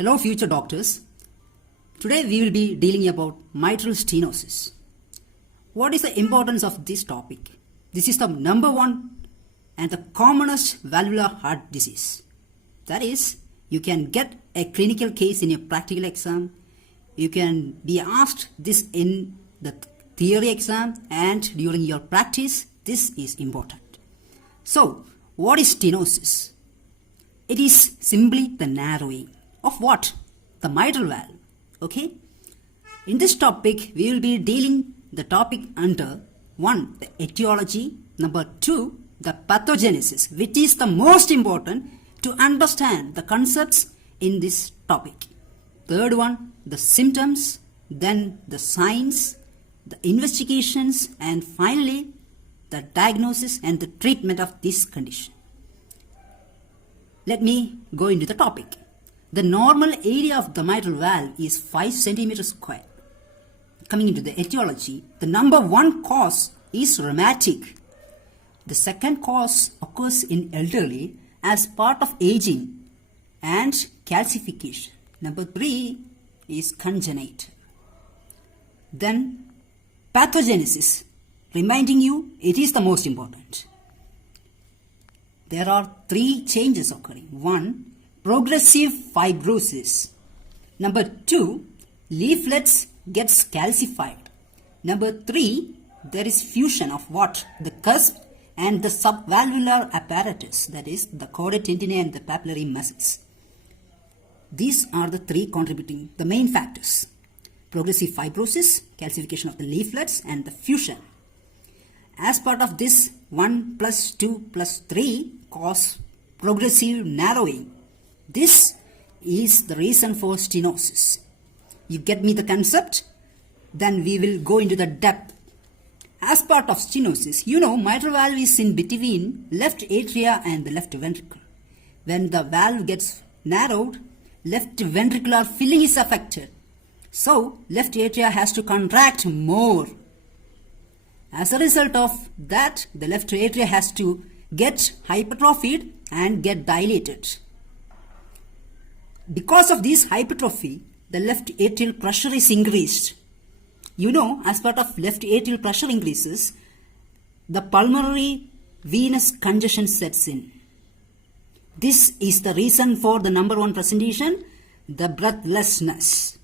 Hello future doctors. Today we will be dealing about mitral stenosis. What is the importance of this topic? This is the number one and the commonest valvular heart disease. That is, you can get a clinical case in your practical exam. You can be asked this in the theory exam and during your practice. This is important. So, what is stenosis? It is simply the narrowing of what? The mitral valve. Okay? In this topic, we will be dealing the topic under 1. The etiology. Number 2. The pathogenesis, which is the most important to understand the concepts in this topic. Third one, the symptoms, then the signs, the investigations, and finally the diagnosis and the treatment of this condition. Let me go into the topic. The normal area of the mitral valve is 5 centimeters square. Coming into the etiology, the number one cause is rheumatic. The second cause occurs in elderly as part of aging and calcification. Number 3 is congenital. Then pathogenesis, reminding you it is the most important. There are 3 changes occurring. 1. Progressive fibrosis. Number 2, leaflets gets calcified. Number 3, there is fusion of what? The cusp and the subvalvular apparatus, that is the chordae tendineae and the papillary muscles. These are the 3 contributing, the main factors. Progressive fibrosis, calcification of the leaflets and the fusion. As part of this, 1 plus 2 plus 3 cause progressive narrowing. This is the reason for stenosis. You get me the concept? Then we will go into the depth. As part of stenosis, mitral valve is in between left atria and the left ventricle. When the valve gets narrowed, left ventricular filling is affected. So, left atria has to contract more. As a result of that, the left atria has to get hypertrophied and get dilated. Because of this hypertrophy, the left atrial pressure is increased. As part of left atrial pressure increases, the pulmonary venous congestion sets in. This is the reason for the number one presentation, the breathlessness.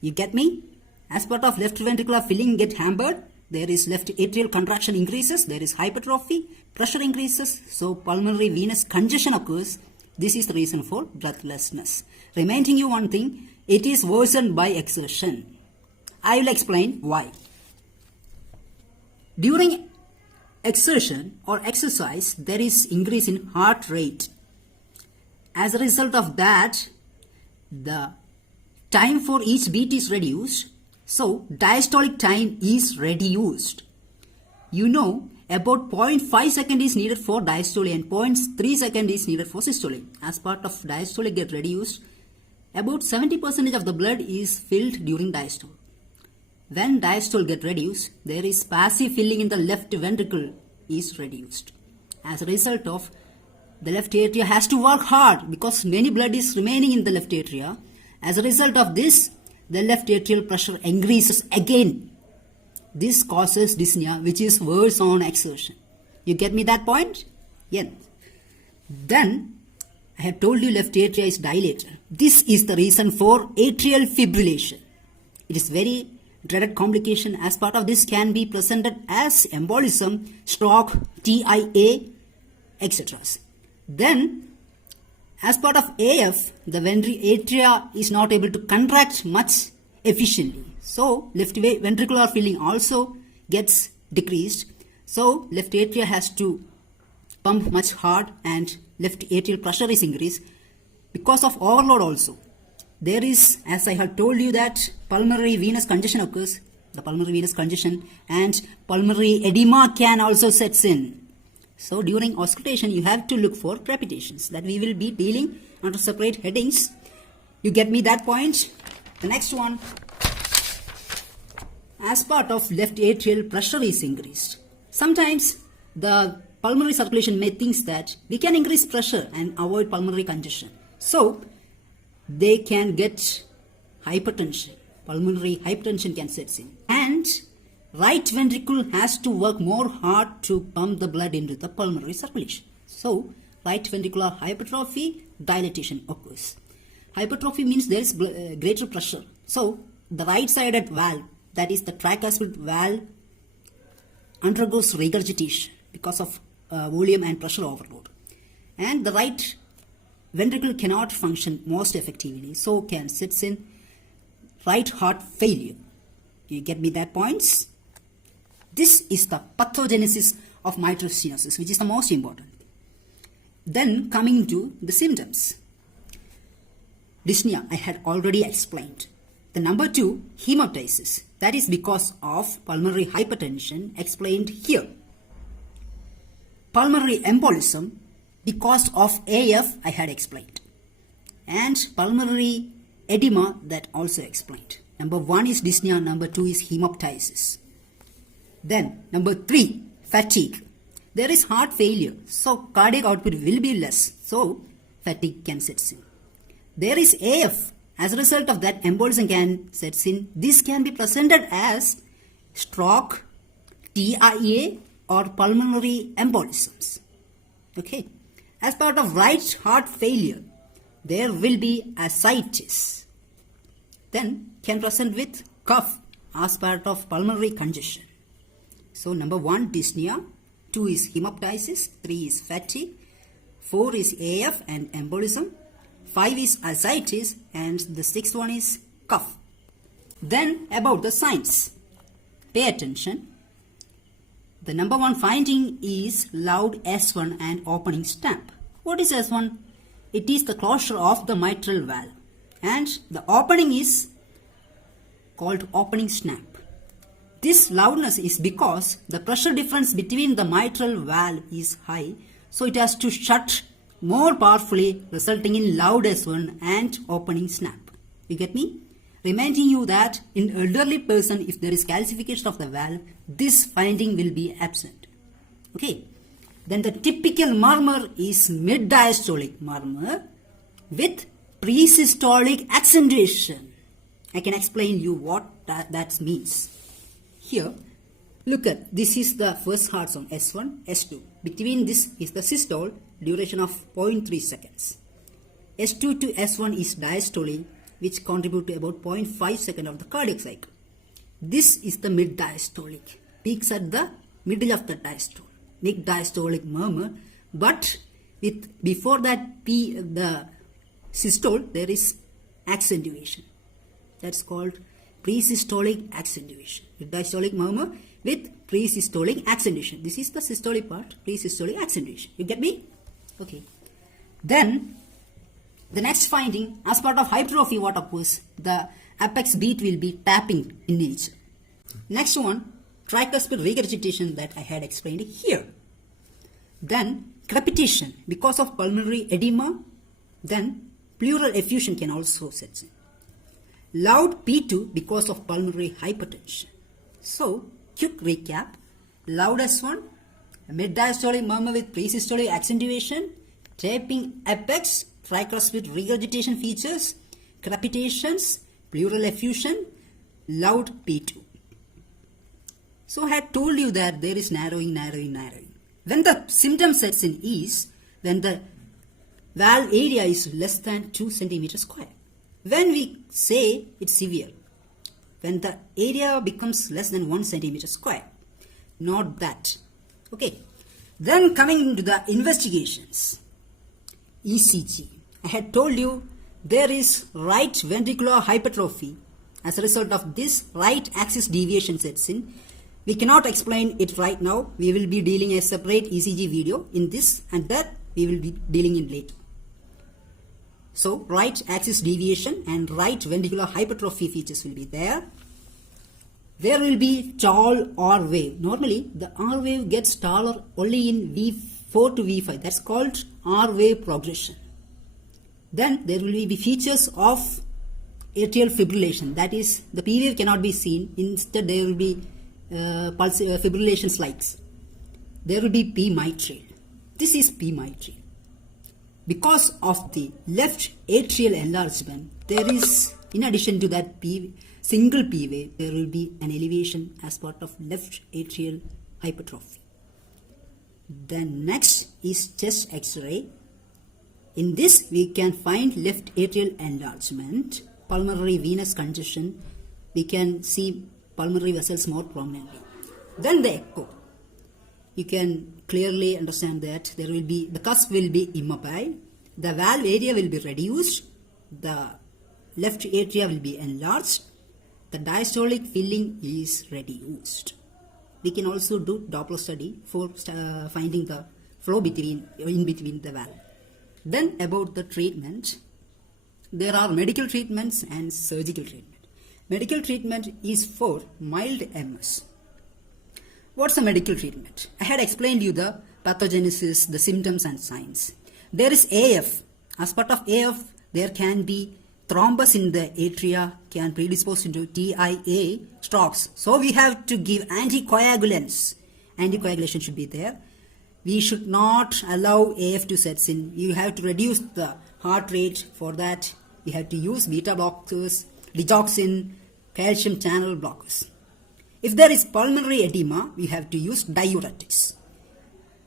You get me? As part of left ventricular filling get hampered, there is left atrial contraction increases, there is hypertrophy, pressure increases, so pulmonary venous congestion occurs. This is the reason for breathlessness. Reminding you one thing, it is worsened by exertion. I will explain why. During exertion or exercise, there is increase in heart rate. As a result of that, the time for each beat is reduced. So, diastolic time is reduced. About 0.5 second is needed for diastole and 0.3 second is needed for systole. As part of diastole get reduced, about 70% of the blood is filled during diastole. When diastole get reduced, there is passive filling in the left ventricle is reduced. As a result of, the left atria has to work hard because many blood is remaining in the left atria. As a result of this, the left atrial pressure increases again. This causes dyspnea, which is worse on exertion. You get me that point? Yes. Then, I have told you left atria is dilated. This is the reason for atrial fibrillation. It is very dreaded complication. As part of this can be presented as embolism, stroke, TIA, etc. Then, as part of AF, the atria is not able to contract much efficiently. So, left ventricular filling also gets decreased. So, left atria has to pump much hard and left atrial pressure is increased. Because of overload also, there is, as I have told you, that pulmonary venous congestion occurs. The pulmonary venous congestion and pulmonary edema can also sets in. So, during auscultation, you have to look for crepitations that we will be dealing under separate headings. You get me that point? The next one. As part of left atrial pressure is increased. Sometimes the pulmonary circulation may think that we can increase pressure and avoid pulmonary congestion. So, they can get hypertension. Pulmonary hypertension can set in. And right ventricle has to work more hard to pump the blood into the pulmonary circulation. So, right ventricular hypertrophy, dilatation occurs. Hypertrophy means there is greater pressure. So, the right-sided valve, that is the tricuspid valve, undergoes regurgitation because of volume and pressure overload. And the right ventricle cannot function most effectively, so can sets in right heart failure. Do you get me that points? This is the pathogenesis of mitral stenosis, which is the most important. Then coming to the symptoms. Dyspnea, I had already explained. The number 2, hemoptysis. That is because of pulmonary hypertension, explained here. Pulmonary embolism, because of AF, I had explained. And pulmonary edema, that also explained. Number 1 is dyspnea, number 2 is hemoptysis. Then number 3, fatigue. There is heart failure, so cardiac output will be less, so fatigue can set in. There is AF, as a result of that embolism can set in. This can be presented as stroke, TIA, or pulmonary embolisms. Okay. As part of right heart failure, there will be ascites. Then can present with cough as part of pulmonary congestion. So number 1, dyspnea, 2 is hemoptysis, 3 is fatigue, 4 is AF and embolism, 5 is ascites, and the 6th one is cough. Then about the signs. Pay attention. The number 1 finding is loud S1 and opening stamp. What is S1? It is the closure of the mitral valve, and the opening is called opening snap. This loudness is because the pressure difference between the mitral valve is high, so it has to shut more powerfully, resulting in loud S1 and opening snap. You get me? Reminding you that in elderly person, if there is calcification of the valve, this finding will be absent. Okay. Then the typical murmur is mid-diastolic murmur with pre-systolic accentuation. I can explain you what that means. Here, look at, this is the first heart sound, S1, S2. Between this is the systole, duration of 0.3 seconds. S2 to S1 is diastole, which contribute to about 0.5 seconds of the cardiac cycle. This is the mid-diastolic, peaks at the middle of the diastole, mid-diastolic murmur, but with before that the systole, there is accentuation. That's called pre-systolic accentuation. Mid-diastolic murmur with pre-systolic accentuation. This is the systolic part, pre-systolic accentuation. You get me? Okay. Then, the next finding, as part of hypertrophy, what occurs? The apex beat will be tapping in nature. Next one, tricuspid regurgitation that I had explained here. Then, crepitation because of pulmonary edema. Then, pleural effusion can also set in. Loud P2 because of pulmonary hypertension. So, quick recap. Loud S1, mid-diastolic murmur with pre-systolic accentuation, tapping apex, tricuspid regurgitation features, crepitations, pleural effusion, loud P2. So, I had told you that there is narrowing. When the symptom sets in is when the valve area is less than 2 centimeters square. When we say it's severe, when the area becomes less than 1 centimeter square, not that. Okay. Then coming to the investigations. ECG. I had told you there is right ventricular hypertrophy. As a result of this, right axis deviation sets in. We cannot explain it right now. We will be dealing a separate ECG video in this, and that we will be dealing in later. So, right axis deviation and right ventricular hypertrophy features will be there. There will be tall R wave. Normally, the R wave gets taller only in V4 to V5. That's called R wave progression. Then there will be features of atrial fibrillation. That is, the P wave cannot be seen. Instead, there will be fibrillation slides. There will be P mitral. This is P mitral. Because of the left atrial enlargement, there is, in addition to that single P wave, there will be an elevation as part of left atrial hypertrophy. Then next is chest X-ray. In this, we can find left atrial enlargement, pulmonary venous congestion. We can see pulmonary vessels more prominently. Then the echo. You can clearly understand that there will be, the cusp will be immobile, the valve area will be reduced, the left atria will be enlarged, the diastolic filling is reduced. We can also do Doppler study for finding the flow in between the valve. Then about the treatment, there are medical treatments and surgical treatment. Medical treatment is for mild MS. What's a medical treatment? I had explained you the pathogenesis, the symptoms and signs. There is AF. As part of AF, there can be thrombus in the atria, can predispose into TIA strokes. So we have to give anticoagulants. Anticoagulation should be there. We should not allow AF to set in. You have to reduce the heart rate. For that, we have to use beta blockers, digoxin, calcium channel blockers. If there is pulmonary edema, we have to use diuretics.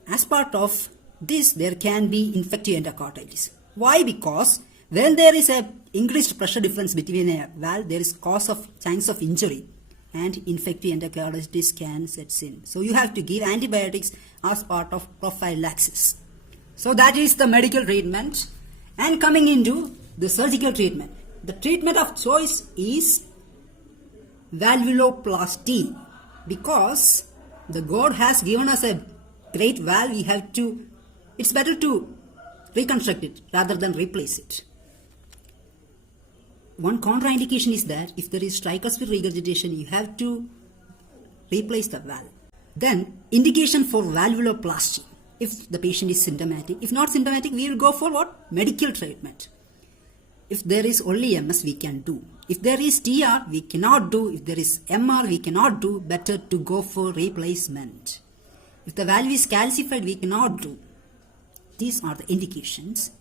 As part of this, there can be infective endocarditis. Why? Because when there is a increased pressure difference between a valve, there is chance of injury, and infective endocarditis can set in. So you have to give antibiotics as part of prophylaxis. So that is the medical treatment. And coming into the surgical treatment, the treatment of choice is valvuloplasty, because the God has given us a great valve. It's better to reconstruct it rather than replace it. One contraindication is that if there is tricuspid regurgitation, you have to replace the valve. Then indication for valvuloplasty, if the patient is symptomatic. If not symptomatic, we will go for what? Medical treatment. If there is only MS, we can do. If there is TR, we cannot do. If there is MR, we cannot do. Better to go for replacement. If the valve is calcified, we cannot do. These are the indications.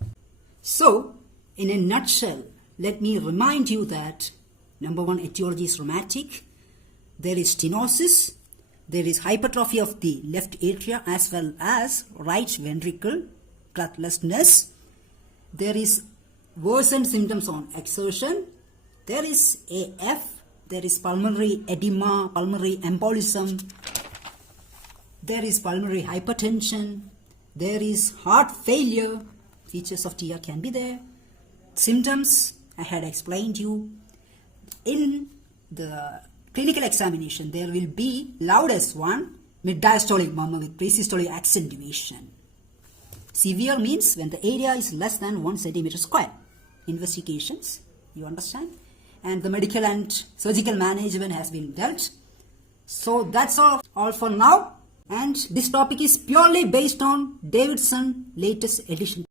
So, in a nutshell, let me remind you that number one, etiology is rheumatic. There is stenosis. There is hypertrophy of the left atria as well as right ventricle, breathlessness. There is worsened symptoms on exertion. There is AF. There is pulmonary edema, pulmonary embolism. There is pulmonary hypertension. There is heart failure. Features of TR can be there. Symptoms, I had explained you. In the clinical examination, there will be loud S1, mid-diastolic murmur with pre-systolic accentuation. Severe means when the area is less than 1 centimeter square. Investigations, you understand? And the medical and surgical management has been dealt. So that's all for now. And this topic is purely based on Davidson latest edition.